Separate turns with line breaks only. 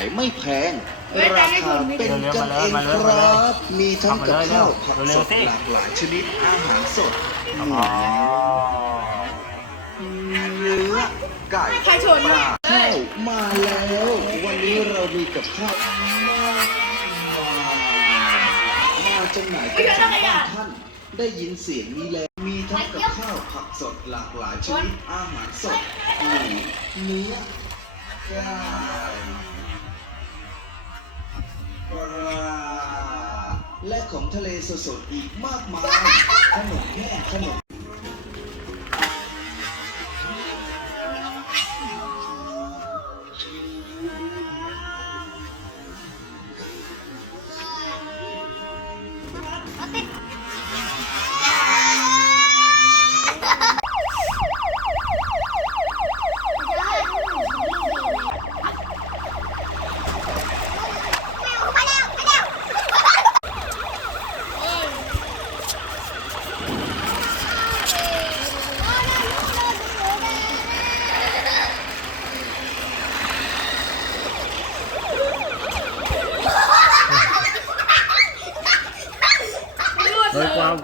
ายไม่แพง
เฮ้ย
ราคา
ไม่ได้
เป็นกันเอง
มาเลย
ค
มาเลย
รับ มีทั้งกับข้าวผัก
เร็
ส
ว
ด
ๆสิ
หลากหลายชนิดอาหารสดหมู
อ๋อ
เนื้อไก่
ใครชน
ปลาข้าวมาแล้ว วันนี้เรามีกับข้าวมากมายมาจำหน่ายกันถึงบ้านท่านได้ยินเสียงนี้แล้วมีทั้งกับข้าวผักสดหลากหลายชนิดอาหารสดหมูเนื้อไก่ปลา และของทะเลสดๆอีกมากมาย ขนมแห้งขนม ยความ